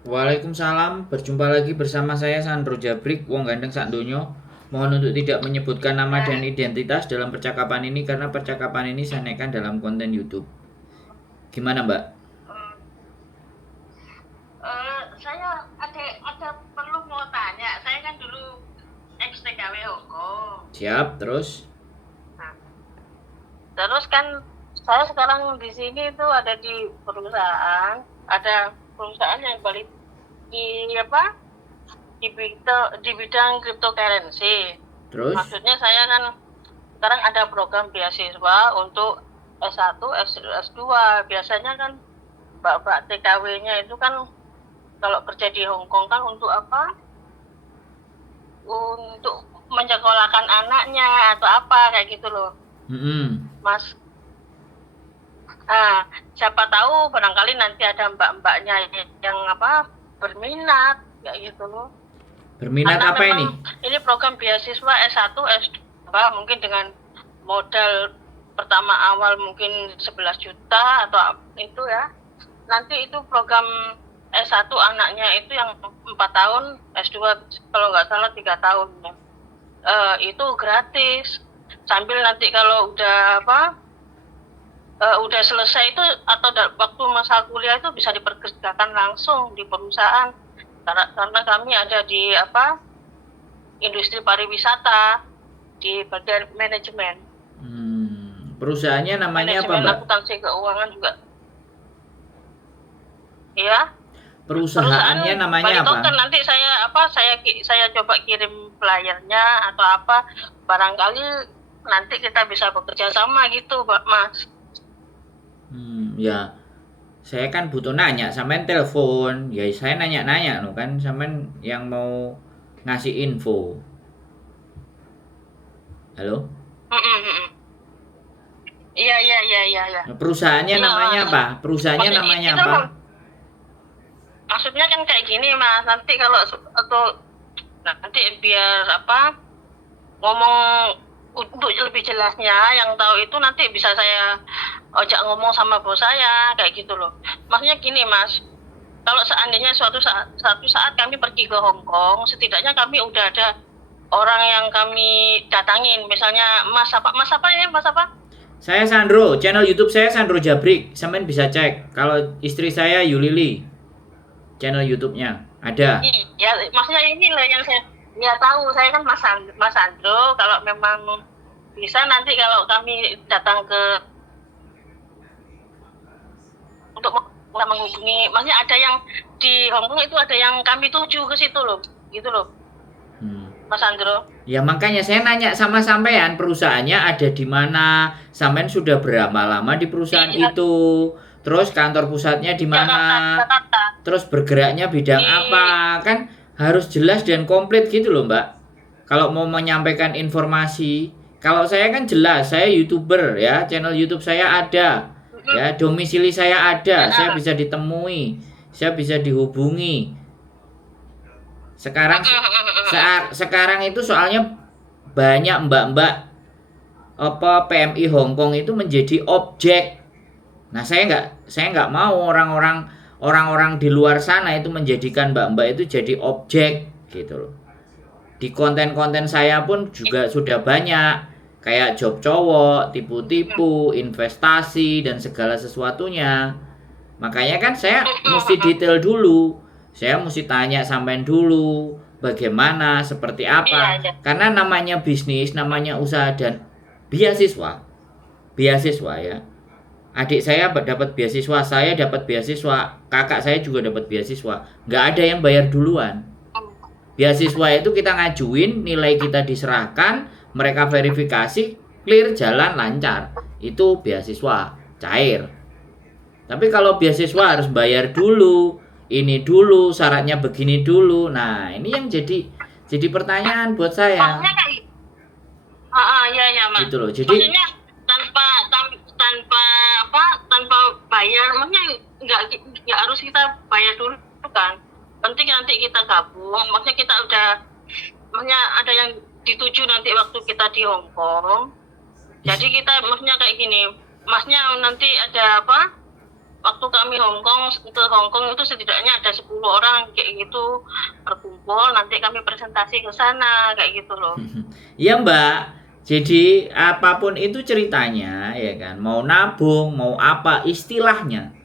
Waalaikumsalam, berjumpa lagi bersama saya Sandro Jabrik, wong gandeng sak donya. Mohon untuk tidak menyebutkan nama dan identitas dalam percakapan ini karena percakapan ini saya naikkan dalam konten YouTube. Gimana, Mbak? Saya ada perlu mau tanya. Saya kan dulu ex TKW Hongkong. Siap, terus? Nah, terus kan saya sekarang di sini itu ada di perusahaan, ada perusahaan yang balik di apa? Di bidang cryptocurrency. Terus? Maksudnya saya kan sekarang ada program beasiswa untuk S1, S2. Biasanya kan mbak-mbak TKW-nya itu kan kalau kerja di Hongkong kan untuk apa? Untuk menyekolahkan anaknya atau apa kayak gitu loh, Mas. Nah, siapa tahu barangkali nanti ada mbak-mbaknya yang apa berminat kayak gitu loh. Berminat Karena apa memang ini? ini program beasiswa S1, S2 mungkin dengan modal pertama awal mungkin 11 juta atau itu ya. Nanti itu program S1 anaknya itu yang 4 tahun, S2 kalau nggak salah 3 tahun ya. Itu gratis. Sambil nanti kalau udah selesai itu atau waktu masa kuliah itu bisa diperkerjakan langsung di perusahaan. Karena kami ada di industri pariwisata di bagian manajemen. Perusahaannya namanya apa, Manajemen Mbak? akuntansi keuangan juga. Ya. Perusahaannya namanya Balik apa? token nanti saya coba kirim flyernya atau apa, barangkali nanti kita bisa bekerja sama gitu, Mas. Ya, saya kan butuh nanya, sampean telepon, ya saya nanya-nanya no kan, sampean yang mau ngasih info. Halo? Iya. Perusahaannya Iya, namanya apa? Perusahaannya maksudnya namanya itu apa? maksudnya kan kayak gini, Mas. Nanti kalau atau nanti biar ngomong untuk lebih jelasnya, yang tahu itu nanti bisa saya ojak ngomong sama bos saya kayak gitu loh. Maksudnya gini, Mas. Kalau seandainya suatu saat kami pergi ke Hong Kong, setidaknya kami udah ada orang yang kami datangin. Misalnya Mas apa ya, Mas apa? Saya Sandro, channel YouTube saya Sandro Jabrik. Sampean bisa cek. Kalau istri saya Yulili, channel YouTube-nya ada. Iya, maksudnya ini loh yang saya tahu. Saya kan Mas Sandro. Kalau memang bisa nanti kalau kami datang ke untuk menghubungi, maksudnya ada yang di Hong Kong itu ada yang kami tuju ke situ loh, gitu loh, Mas Sandro. Ya makanya saya nanya sama sampean, perusahaannya ada di mana? Sampean sudah berapa lama di perusahaan itu? Terus kantor pusatnya di mana? Jakarta. Terus bergeraknya bidang apa? Kan harus jelas dan komplit gitu loh, Mbak. Kalau mau menyampaikan informasi, kalau saya kan jelas, saya YouTuber ya, channel YouTube saya ada. Ya, domisili saya ada, saya bisa ditemui, saya bisa dihubungi. Sekarang itu soalnya banyak mbak-mbak PMI Hongkong itu menjadi objek. Nah, saya nggak mau orang-orang di luar sana itu menjadikan mbak-mbak itu jadi objek gitu loh. Di konten-konten saya pun juga sudah banyak kayak job cowok, tipu-tipu, investasi dan segala sesuatunya. Makanya kan saya mesti detail dulu. Saya mesti tanya sampean dulu bagaimana, seperti apa. Iya. Karena namanya bisnis, namanya usaha dan beasiswa. Beasiswa ya. Adik saya dapat beasiswa, saya dapat beasiswa, kakak saya juga dapat beasiswa. Nggak ada yang bayar duluan. Beasiswa itu kita ngajuin, nilai kita diserahkan, mereka verifikasi, clear, jalan, lancar. Itu beasiswa, cair. Tapi kalau beasiswa harus bayar dulu, ini dulu, syaratnya begini dulu. Nah, ini yang jadi pertanyaan buat saya. Maksudnya kayak iya, Mas. Gitu loh. Jadi maksudnya tanpa bayar, maksudnya nggak harus kita bayar dulu kan. Penting nanti kita gabung, maksudnya kita maksudnya ada yang dituju nanti waktu kita di Hong Kong. Jadi kita maksudnya kayak gini, Masnya nanti ada waktu kami ke Hongkong itu setidaknya ada 10 orang kayak gitu berkumpul, nanti kami presentasi ke sana kayak gitu loh. Iya Mbak, jadi apapun itu ceritanya ya kan, mau nabung, mau apa istilahnya.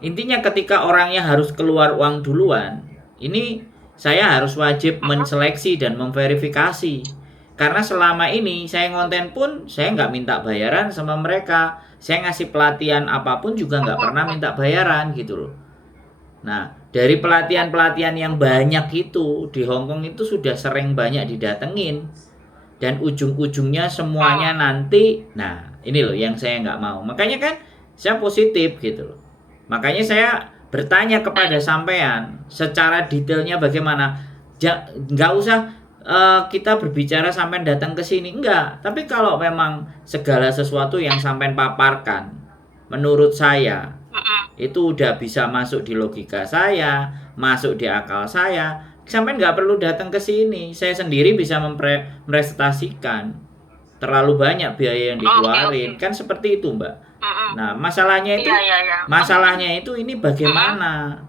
Intinya ketika orangnya harus keluar uang duluan, ini saya harus wajib menseleksi dan memverifikasi. Karena selama ini saya ngonten pun saya nggak minta bayaran sama mereka. Saya ngasih pelatihan apapun juga nggak pernah minta bayaran gitu loh. Nah, dari pelatihan-pelatihan yang banyak itu di Hongkong itu sudah sering banyak didatengin. Dan ujung-ujungnya semuanya nanti, nah ini loh yang saya nggak mau. Makanya kan saya positif gitu loh. Makanya saya bertanya kepada sampean secara detailnya bagaimana. Nggak usah kita berbicara sampean datang ke sini, enggak. Tapi kalau memang segala sesuatu yang sampean paparkan, menurut saya itu udah bisa masuk di logika saya, masuk di akal saya, sampai nggak perlu datang ke sini. Saya sendiri bisa mempresentasikan. Terlalu banyak biaya yang dikeluarin, kan seperti itu Mbak. Nah masalahnya itu ini bagaimana?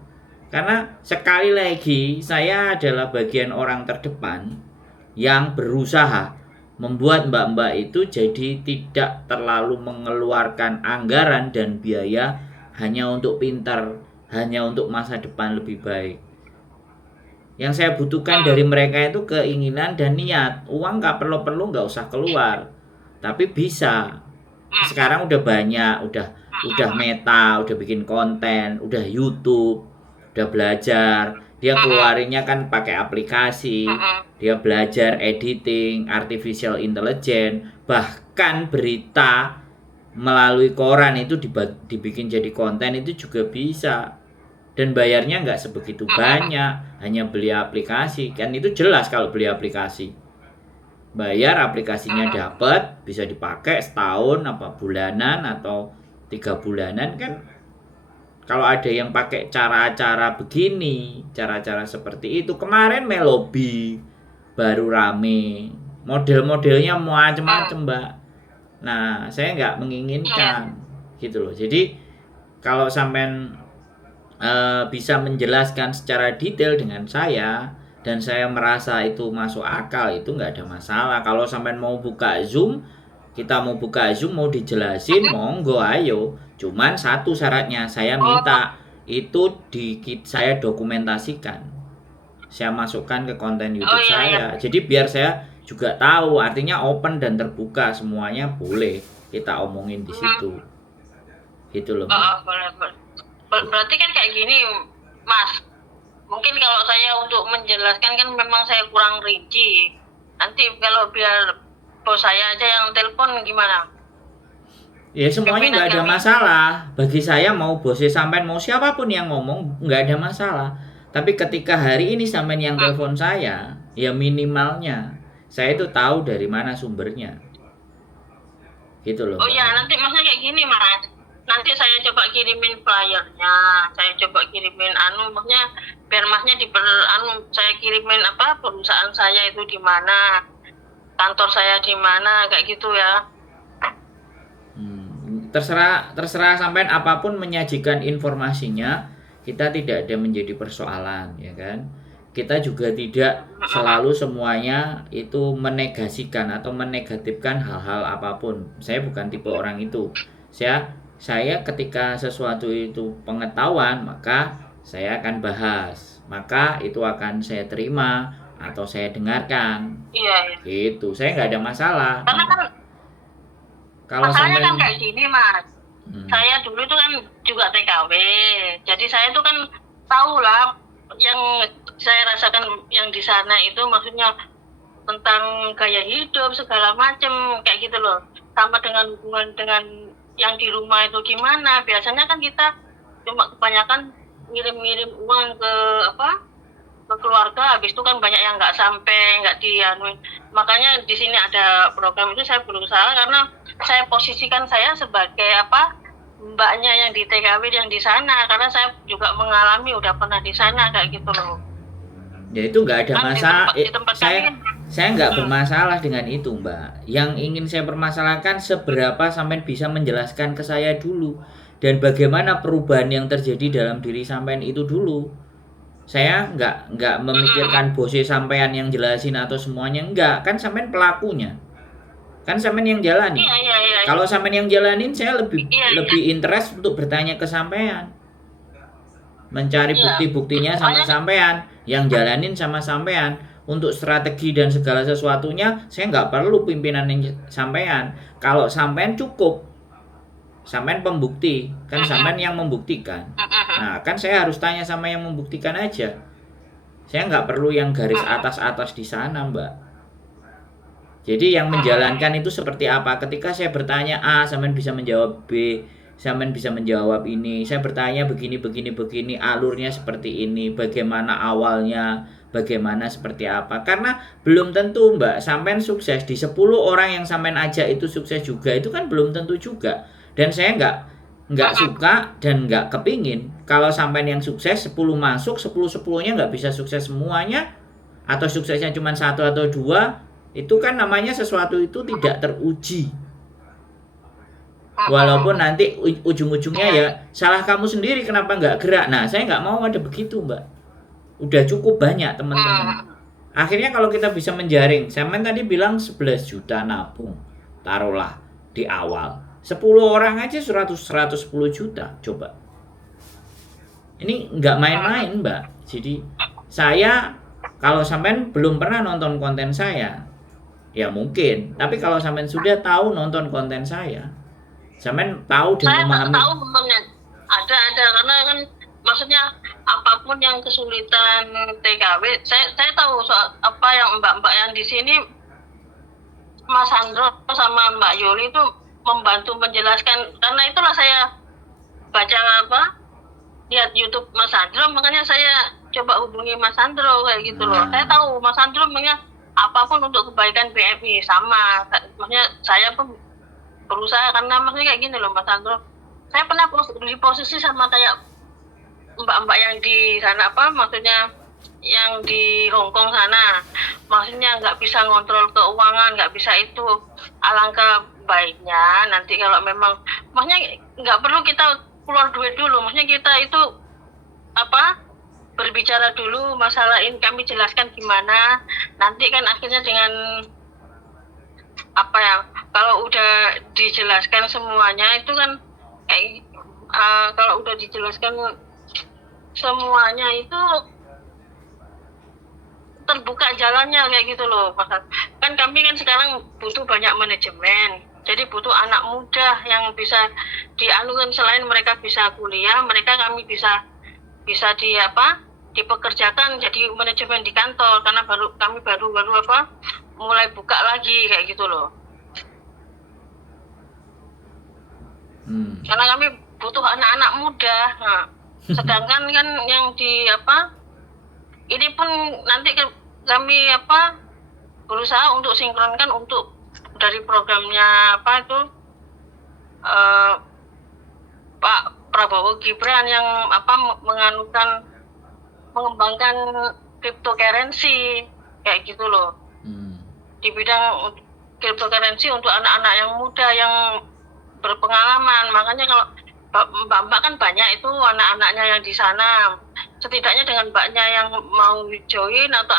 Karena sekali lagi saya adalah bagian orang terdepan yang berusaha membuat mbak-mbak itu jadi tidak terlalu mengeluarkan anggaran dan biaya hanya untuk pintar, hanya untuk masa depan lebih baik. Yang saya butuhkan dari mereka itu keinginan dan niat. Uang nggak perlu nggak usah keluar, tapi bisa. Sekarang udah banyak, udah Meta, udah bikin konten, udah YouTube, udah belajar. Dia keluarinnya kan pakai aplikasi, dia belajar editing, artificial intelligence, bahkan berita melalui koran itu dibikin jadi konten itu juga bisa. Dan bayarnya nggak sebegitu banyak, hanya beli aplikasi. Kan itu jelas kalau beli aplikasi. Bayar aplikasinya dapat, bisa dipakai setahun, apa bulanan atau 3 bulanan kan. Kalau ada yang pakai cara-cara begini, cara-cara seperti itu, kemarin Melobi baru rame, model-modelnya macam-macam Mbak. Nah saya nggak menginginkan gitu loh. Jadi kalau sampean bisa menjelaskan secara detail dengan saya dan saya merasa itu masuk akal, itu nggak ada masalah. Kalau sampean mau buka Zoom, kita mau buka Zoom, mau dijelasin, monggo ayo. Cuman satu syaratnya, saya minta itu saya dokumentasikan, saya masukkan ke konten YouTube saya. Jadi biar saya juga tahu, artinya open dan terbuka, semuanya boleh kita omongin di situ. Gitu loh. Berarti kan kayak gini, Mas. Mungkin kalau saya untuk menjelaskan kan memang saya kurang rinci. Nanti kalau biar bos saya aja yang telepon gimana? Ya semuanya nggak ada masalah. Bagi saya mau bosnya sampean, mau siapapun yang ngomong nggak ada masalah. Tapi ketika hari ini sampean yang telepon saya, ya minimalnya saya itu tahu dari mana sumbernya. Gitu loh. Oh ya, nanti Masnya kayak gini Mas. Nanti saya coba kirimin flyernya, saya coba kirimin maksudnya biar Masnya saya kirimin perusahaan saya itu di mana, kantor saya di mana, kayak gitu ya. Terserah sampean apapun menyajikan informasinya, kita tidak ada menjadi persoalan ya kan. Kita juga tidak selalu semuanya itu menegasikan atau menegatifkan hal-hal apapun. Saya bukan tipe orang itu. Saya ketika sesuatu itu pengetahuan, maka saya akan bahas, maka itu akan saya terima atau saya dengarkan. Iya. Gitu, saya nggak ada masalah. Karena kan kalau masalahnya sampai kan kayak gini Mas. Saya dulu itu kan juga TKW, jadi saya itu kan tahu lah yang saya rasakan yang di sana itu, maksudnya tentang gaya hidup segala macam kayak gitu loh. Sama dengan hubungan dengan yang di rumah itu gimana. Biasanya kan kita cuma kebanyakan ngirim-ngirim uang ke keluarga, habis itu kan banyak yang nggak sampai, nggak dianuin. Makanya di sini ada program itu saya berusaha, karena saya posisikan saya sebagai mbaknya yang di TKW yang di sana, karena saya juga mengalami, udah pernah di sana kayak gitu loh. Ya itu nggak ada masalah. Saya nggak bermasalah dengan itu Mbak. Yang ingin saya permasalahkan seberapa sampai bisa menjelaskan ke saya dulu. dan bagaimana perubahan yang terjadi dalam diri sampean itu dulu. Saya nggak memikirkan bosnya sampean yang jelasin atau semuanya, enggak, kan sampean pelakunya, kan sampean yang jalani. Iya, iya, iya. Kalau sampean yang jalanin, saya lebih Iya, iya. interest untuk bertanya ke sampean, mencari Iya. bukti-buktinya sama Soalnya sampean, yang jalanin sama sampean. Untuk strategi dan segala sesuatunya, saya nggak perlu pimpinan yang sampean. Kalau sampean cukup, sampean pembukti, kan sampean yang membuktikan. Nah, kan saya harus tanya sama yang membuktikan aja. Saya nggak perlu yang garis atas-atas di sana, Mbak. Jadi yang menjalankan itu seperti apa? Ketika saya bertanya A, sampean bisa menjawab B, sampean bisa menjawab ini. Saya bertanya begini, alurnya seperti ini, bagaimana awalnya, bagaimana seperti apa. Karena belum tentu, Mbak, sampean sukses di 10 orang yang sampean ajak itu sukses juga, itu kan belum tentu juga. Dan saya nggak suka dan nggak kepingin kalau sampean yang sukses 10 masuk, 10-10-nya nggak bisa sukses semuanya, atau suksesnya cuma 1 atau 2. Itu kan namanya sesuatu itu tidak teruji. Walaupun nanti ujung-ujungnya ya salah kamu sendiri kenapa nggak gerak. Nah, saya nggak mau ada begitu, Mbak. Udah cukup banyak teman-teman. Akhirnya kalau kita bisa menjaring, Samen tadi bilang 11 juta nabung, taruhlah di awal. 10 orang aja 110 juta, coba. Ini nggak main-main, Mbak. Jadi saya, kalau sampean belum pernah nonton konten saya, ya mungkin. Tapi kalau sampean sudah tahu nonton konten saya, sampean tahu dan saya memahami. tahu memangnya ada karena kan maksudnya apapun yang kesulitan TKW, saya tahu soal apa yang mbak-mbak yang di sini, Mas Andro sama Mbak Yoli itu membantu menjelaskan. Karena itulah saya baca lihat YouTube Mas Andro, makanya saya coba hubungi Mas Andro kayak gitu loh. Saya tahu Mas Andro memangnya apapun untuk kebaikan BMI sama, maksudnya saya pun berusaha, karena maksudnya kayak gini loh Mas Andro, saya pernah di posisi sama kayak mbak-mbak yang di sana, maksudnya yang di Hongkong sana, maksudnya nggak bisa ngontrol keuangan, nggak bisa itu. Alangkah baiknya nanti kalau memang, maksudnya nggak perlu kita keluar duit dulu, maksudnya kita itu berbicara dulu masalah ini, kami jelaskan gimana, nanti kan akhirnya dengan kalau udah dijelaskan semuanya itu kan kalau udah dijelaskan semuanya itu terbuka jalannya kayak gitu loh. Kan kami kan sekarang butuh banyak manajemen, jadi butuh anak muda yang bisa dianukan, selain mereka bisa kuliah, kami bisa dipekerjakan jadi manajemen di kantor, karena kami baru mulai buka lagi kayak gitu loh. Karena kami butuh anak-anak muda. Nah, sedangkan kan yang di ini pun nanti kami berusaha untuk sinkronkan untuk dari programnya Pak Prabowo Gibran yang mengembangkan cryptocurrency kayak gitu loh. Di bidang cryptocurrency untuk anak-anak yang muda yang berpengalaman. Makanya kalau mbak-mbak kan banyak itu anak-anaknya yang di sana. Setidaknya dengan mbaknya yang mau join atau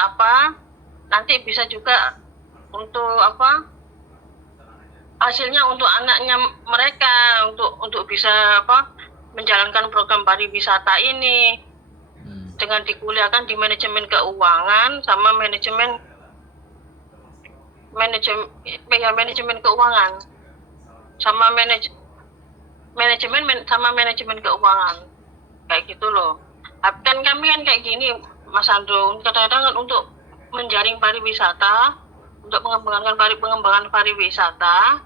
nanti bisa juga untuk hasilnya untuk anaknya mereka, untuk bisa menjalankan program pariwisata ini dengan dikuliahkan di manajemen keuangan sama manajemen keuangan sama manajemen keuangan kayak gitu loh. Kan kami kan kayak gini Mas Andro, kadang-kadang kan untuk menjaring pariwisata, untuk pengembangan pariwisata,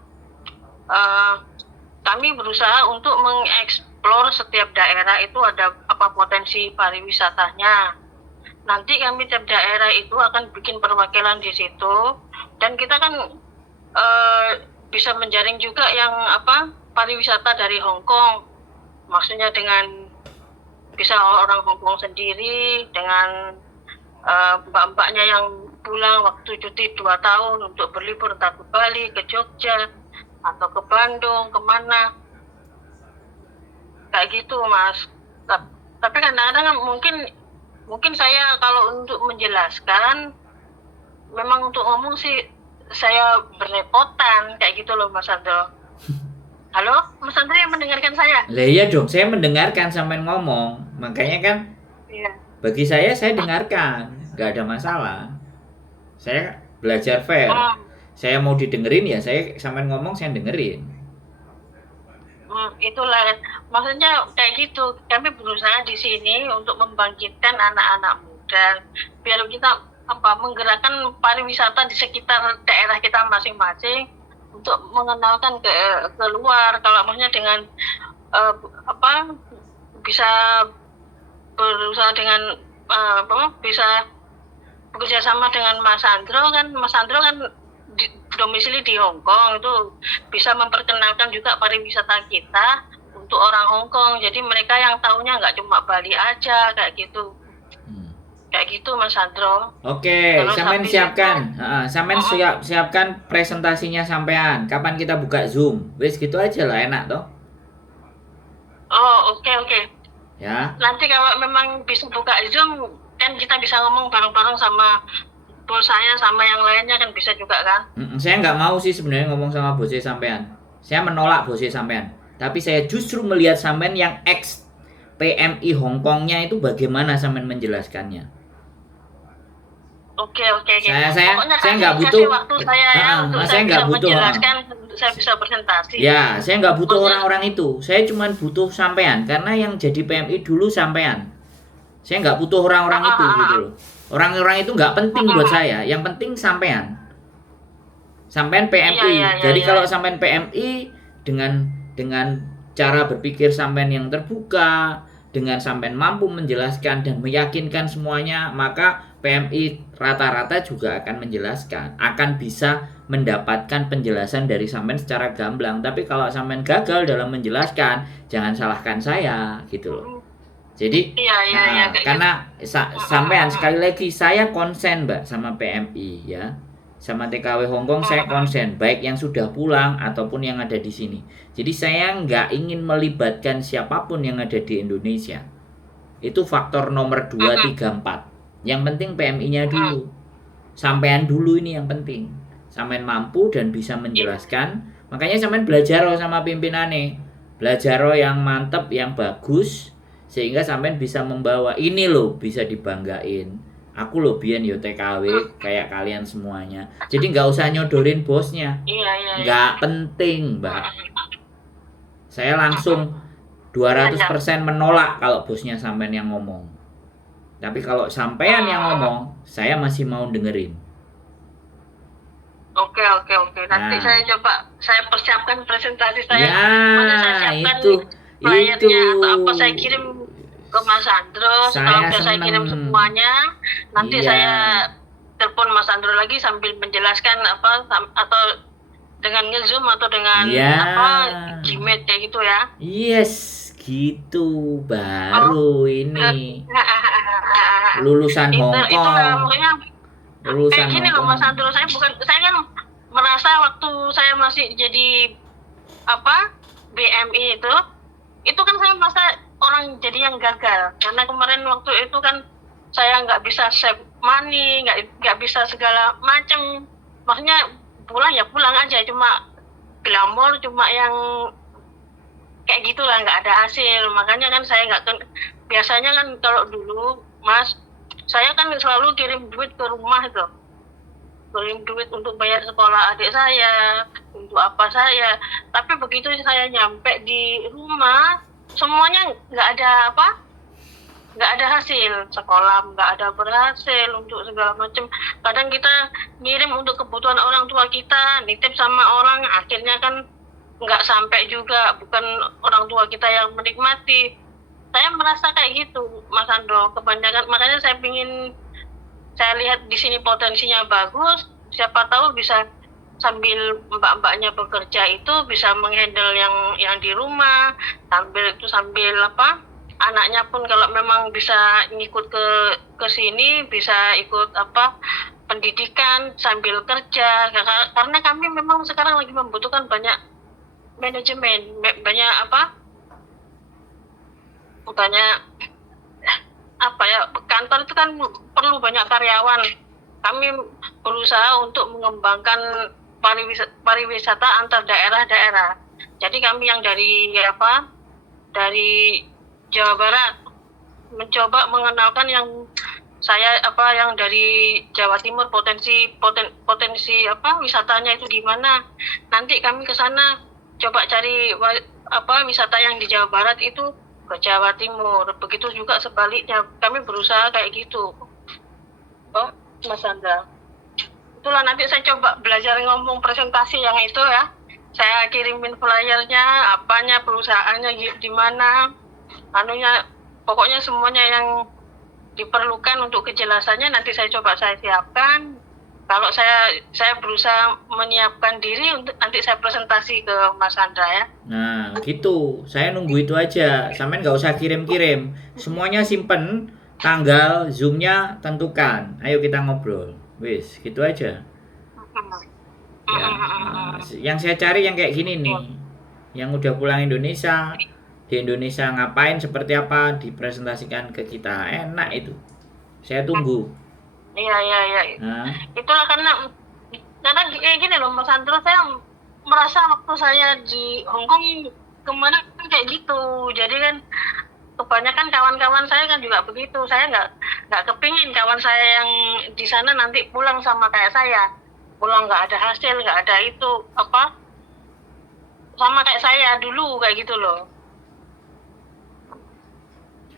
kami berusaha untuk mengeksplor setiap daerah itu ada apa potensi pariwisatanya. Nanti kami tiap daerah itu akan bikin perwakilan di situ, dan kita kan bisa menjaring juga yang pariwisata dari Hong Kong, maksudnya dengan bisa orang Hong Kong sendiri, dengan mbak-mbaknya yang pulang waktu cuti 2 tahun untuk berlibur, entah ke Bali, ke Jogja, atau ke Bandung, kemana. kayak gitu Mas. Tapi kadang-kadang kan mungkin saya kalau untuk menjelaskan memang untuk ngomong sih saya berrepotan kayak gitu loh Mas Andro. Halo Mas Andro yang mendengarkan saya? Lah iya dong, saya mendengarkan sampean ngomong. Makanya kan Iya. bagi saya dengarkan, nggak ada masalah. Saya belajar fair. Saya mau didengerin ya saya sampean ngomong saya dengerin. Itulah maksudnya kayak gitu. Kami berusaha di sini untuk membangkitkan anak-anak muda biar kita menggerakkan pariwisata di sekitar daerah kita masing-masing untuk mengenalkan ke luar. Kalau maksudnya dengan bisa berusaha dengan bisa bekerja sama dengan Mas Andro kan domisili di Hong Kong, itu bisa memperkenalkan juga pariwisata kita untuk orang Hong Kong. Jadi mereka yang tahunya nggak cuma Bali aja kayak gitu. Kayak gitu Mas Andro. Oke, sampean siapkan. Sampean siapkan presentasinya sampean. Kapan kita buka Zoom? Wes gitu aja lah, enak toh. Oh, oke. Ya. Nanti kalau memang bisa buka Zoom kan kita bisa ngomong bareng-bareng sama bos saya sama yang lainnya kan bisa juga kan. Saya nggak mau sih sebenarnya ngomong sama bosnya sampean. Saya menolak bosnya sampean. Tapi saya justru melihat sampean yang ex PMI Hong Kongnya itu bagaimana sampean menjelaskannya. Oke. Saya nggak butuh waktu saya untuk saya nggak butuh menjelaskan, saya bisa presentasi. Ya, saya nggak butuh orang-orang itu. Saya cuma butuh sampean karena yang jadi PMI dulu sampean. Saya nggak butuh orang-orang itu gitu loh. Orang-orang itu nggak penting buat saya. Yang penting sampean. Sampean PMI. Jadi kalau sampean PMI dengan cara berpikir sampean yang terbuka, dengan sampean mampu menjelaskan dan meyakinkan semuanya, maka PMI rata-rata juga akan menjelaskan, akan bisa mendapatkan penjelasan dari sampean secara gamblang. Tapi kalau sampean gagal dalam menjelaskan, jangan salahkan saya gitu loh. Jadi karena sampean sekali lagi saya konsen Mbak sama PMI ya, sama TKW Hongkong saya konsen, baik yang sudah pulang ataupun yang ada di sini. Jadi saya nggak ingin melibatkan siapapun yang ada di Indonesia. Itu faktor nomor 2, 3, 4. Yang penting PMI-nya dulu, sampean dulu ini yang penting. Sampean mampu dan bisa menjelaskan. Makanya sampean belajar sama pimpinannya, belajar yang mantep, yang bagus. Sehingga sampean bisa membawa ini loh, bisa dibanggain. Aku loh biyen yo TKW kayak kalian semuanya. Jadi nggak usah nyodorin bosnya. Nggak penting, Mbak. Saya langsung 200% menolak kalau bosnya sampean yang ngomong. Tapi kalau sampean yang ngomong, saya masih mau dengerin. Oke. Nanti saya persiapkan presentasi saya. Ya, saya siapkan itu. Atau apa saya kirim ke Mas Andro, saya kirim semuanya. Nanti saya telepon Mas Andro lagi sambil menjelaskan atau dengan nge-zoom atau dengan Gmeet kayak gitu ya. Yes, gitu baru ini lulusan Hong Kong. Lulusan gini loh Mas Andro, saya kan merasa waktu saya masih jadi BMI itu kan saya merasa orang jadi yang gagal karena kemarin waktu itu kan saya nggak bisa save money, nggak bisa segala macam. Maksudnya pulang aja, cuma glamor, cuma yang kayak gitulah, nggak ada hasil. Makanya kan saya biasanya kan kalau dulu Mas, saya kan selalu kirim duit ke rumah itu, kirim duit untuk bayar sekolah adik saya, untuk apa saya. Tapi begitu saya nyampe di rumah, semuanya nggak ada hasil. Sekolah nggak ada berhasil, untuk segala macam. Kadang kita ngirim untuk kebutuhan orang tua kita, nitip sama orang, akhirnya kan nggak sampai juga, bukan orang tua kita yang menikmati. Saya merasa kayak gitu Mas Andro, kebanyakan. Makanya saya lihat di sini potensinya bagus, siapa tahu bisa sambil mbak-mbaknya bekerja itu bisa menghandle yang di rumah, sambil anaknya pun kalau memang bisa ngikut ke sini, bisa ikut pendidikan sambil kerja. Karena kami memang sekarang lagi membutuhkan banyak manajemen, banyak Makanya apa ya, kantor itu kan perlu banyak karyawan. Kami berusaha untuk mengembangkan pariwisata antar daerah-daerah. Jadi kami yang dari Jawa Barat mencoba mengenalkan yang yang dari Jawa Timur, potensi wisatanya itu gimana. Nanti kami ke sana coba cari wisata yang di Jawa Barat itu ke Jawa Timur. Begitu juga sebaliknya, kami berusaha kayak gitu. Oh, Mas Andra. Itulah nanti saya coba belajar ngomong presentasi yang itu ya. Saya kirimin flyernya, perusahaannya di mana, pokoknya semuanya yang diperlukan untuk kejelasannya nanti saya siapkan. Kalau saya berusaha menyiapkan diri untuk nanti saya presentasi ke Mas Andra ya. Nah, gitu. Saya nunggu itu aja. Sampean nggak usah kirim-kirim. Semuanya simpen, tanggal, zoom-nya tentukan. Ayo kita ngobrol. Wis, gitu aja. Ya, yang saya cari yang kayak gini nih. Yang udah pulang Indonesia, di Indonesia ngapain, seperti apa, dipresentasikan ke kita. Enak itu. Saya tunggu. Iya. Nah, Itulah karena kayak gini loh Mas Andra, saya merasa waktu saya di Hong Kong kemana kan kayak gitu. Jadi kan kebanyakan kawan-kawan saya kan juga begitu. Saya nggak kepingin kawan saya yang di sana nanti pulang sama kayak saya. Pulang nggak ada hasil, nggak ada itu sama kayak saya dulu kayak gitu loh.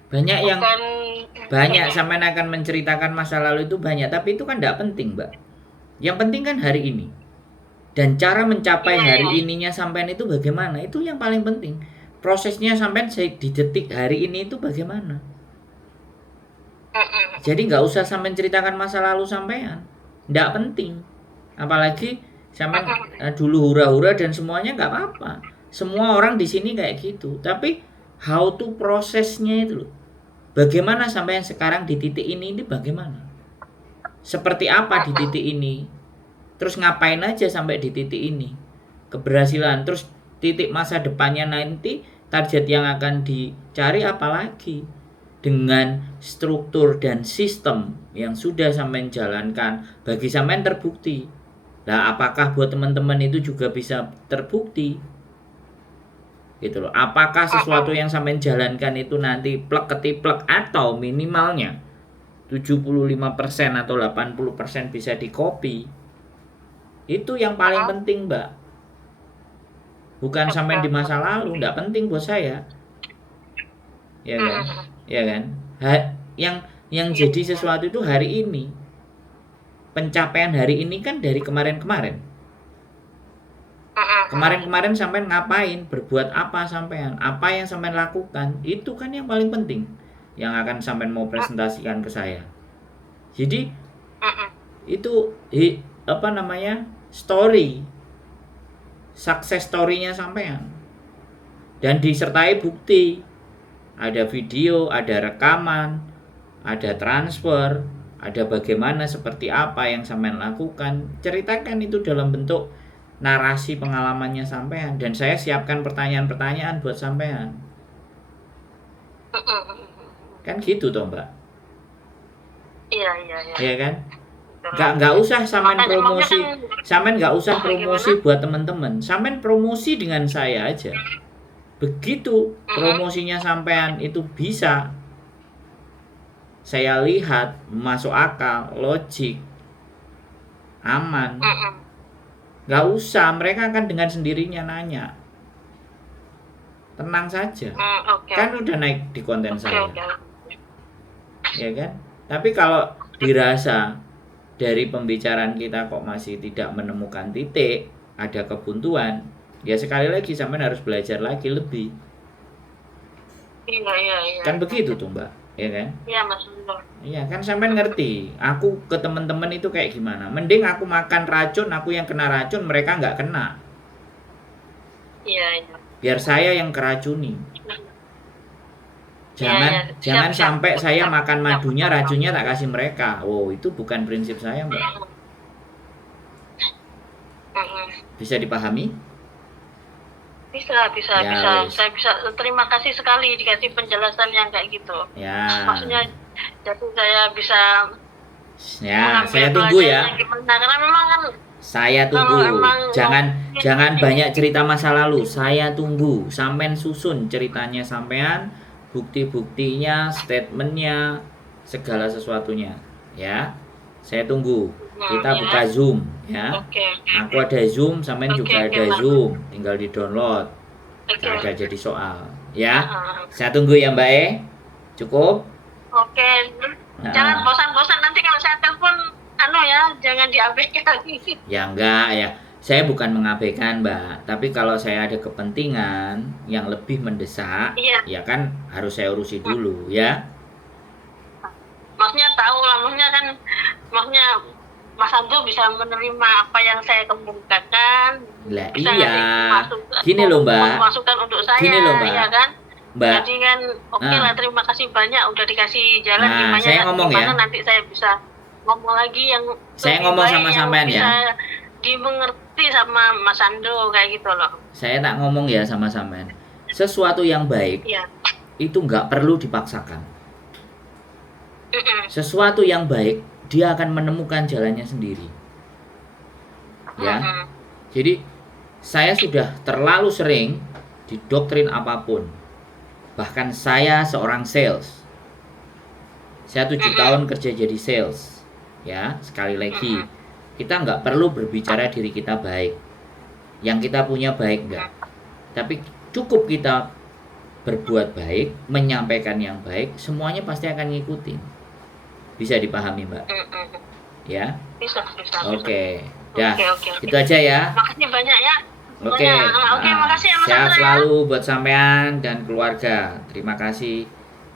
Banyak sampean akan menceritakan masa lalu itu banyak, tapi itu kan tidak penting, Mbak. Yang penting kan hari ini. Dan cara mencapai hari ininya sampean itu bagaimana? Itu yang paling penting. Prosesnya sampean di detik hari ini itu bagaimana? Jadi nggak usah sampean ceritakan masa lalu sampean. Nggak penting. Apalagi sampean dulu hura-hura dan semuanya nggak apa-apa. Semua orang di sini kayak gitu. Tapi how to prosesnya itu loh. Bagaimana sampean sekarang di titik ini bagaimana? Seperti apa di titik ini? Terus ngapain aja sampai di titik ini? Keberhasilan. Terus titik masa depannya nanti, target yang akan dicari apalagi? Dengan struktur dan sistem yang sudah sampean jalankan, bagi sampean terbukti. Nah, apakah buat teman-teman itu juga bisa terbukti? Gitu loh. Apakah sesuatu yang sampean jalankan itu nanti plek ketiplek atau minimalnya 75% atau 80% bisa di-copy? Itu yang paling penting, Mbak. Bukan sampai di masa lalu, enggak penting buat saya. Ya kan? Ya kan? Yang jadi sesuatu itu hari ini. Pencapaian hari ini kan dari kemarin-kemarin. Kemarin-kemarin sampean ngapain? Berbuat apa sampean? Apa yang sampean lakukan? Itu kan yang paling penting. Yang akan sampean mau presentasikan ke saya. Jadi itu story, success story-nya sampean, dan disertai bukti, ada video, ada rekaman, ada transfer, ada bagaimana seperti apa yang sampean lakukan. Ceritakan itu dalam bentuk narasi pengalamannya sampean, dan saya siapkan pertanyaan-pertanyaan buat sampean. Kan gitu toh, Mbak? Iya. Iya kan? Nggak usah sampean promosi, sampean nggak usah promosi buat teman-teman, sampean promosi dengan saya aja. Begitu promosinya sampean itu bisa saya lihat masuk akal, logik, aman, nggak usah, mereka akan dengan sendirinya nanya. Tenang saja, kan udah naik di konten saya, ya kan? Tapi kalau dirasa dari pembicaraan kita kok masih tidak menemukan titik, ada kebuntuan, ya sekali lagi sampean harus belajar lagi lebih. Iya. Kan begitu tuh, Mbak, ya kan? Iya, Mas. Iya kan, sampean ngerti. Aku ke teman-teman itu kayak gimana? Mending aku makan racun, aku yang kena racun, mereka nggak kena. Iya. Biar saya yang keracuni. Jangan sampai saya makan madunya, racunnya tak kasih mereka. Oh, itu bukan prinsip saya, Mbak. Bisa dipahami? Bisa, Ya, wis. saya bisa terima kasih sekali dikasih penjelasan yang kayak gitu. Ya. Maksudnya jadi saya bisa Ya, mengambil saya tunggu pelajarannya ya. gimana, karena memang kan Saya kalau tunggu. emang Jangan ngomongin jangan ini, banyak cerita masa lalu. Saya tunggu. Sampean susun ceritanya sampean, bukti-buktinya, statementnya, segala sesuatunya. Ya. Saya tunggu. Kita ya, buka Zoom ya. oke, Aku ada Zoom, sampean oke, juga oke, ada Mas, Zoom. Tinggal di-download. oke, Gak ada jadi soal. Ya. Heeh. Saya tunggu ya, Mbak E. Cukup? Oke, jangan Nah, bosan-bosan nanti kalau saya telepon, anu ya, jangan diabaikan. ya enggak ya. Saya bukan mengabaikan, Mbak. Tapi kalau saya ada kepentingan yang lebih mendesak, Iya, ya kan harus saya urusi dulu, ya. maksudnya tahu lah, maksudnya Mas Ando bisa menerima apa yang saya kemukakan, Lah bisa iya. ngasih Gini loh, Mbak. masukan untuk Gini loh, saya, Mbak. ya kan? Mbak. Jadi kan oke Nah, lah, terima kasih banyak udah dikasih jalan nah, saya ngomong ya. gimana nanti saya bisa ngomong lagi yang Saya lebih ngomong baik, sama yang sampean ya. bisa dimengerti sama Mas Ando kayak gitu loh. Saya tak ngomong ya sama sampean. Sesuatu yang baik Iya. itu nggak perlu dipaksakan. Mm-mm. Sesuatu yang baik dia akan menemukan jalannya sendiri. Ya. Mm-mm. Jadi saya sudah terlalu sering didoktrin apapun. Bahkan saya seorang sales. Saya 7 tahun kerja jadi sales. Ya, sekali lagi, kita nggak perlu berbicara diri kita baik. Yang kita punya baik nggak. Tapi cukup kita berbuat baik, menyampaikan yang baik, semuanya pasti akan ngikutin. Bisa dipahami, Mbak? Mm-mm. Ya. Bisa. Oke. Dah. Oke. Itu aja ya. Makasih banyak ya. Oke, Oke, makasih ya Mas sehat Andra ya. selalu buat sampean dan keluarga. Terima kasih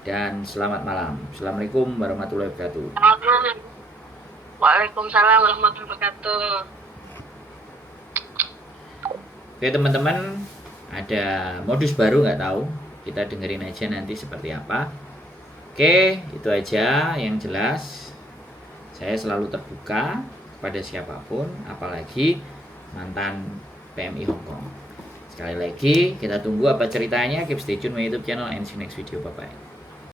dan selamat malam. Assalamualaikum warahmatullahi wabarakatuh. Selamat malam. Waalaikumsalam warahmatullahi wabarakatuh. Oke teman-teman, ada modus baru nggak tahu. Kita dengerin aja nanti seperti apa. Oke, itu aja yang jelas. Saya selalu terbuka kepada siapapun, apalagi mantan PMI Hong Kong. Sekali lagi, kita tunggu apa ceritanya. Keep stay tune my YouTube channel and see you next video. Bye-bye.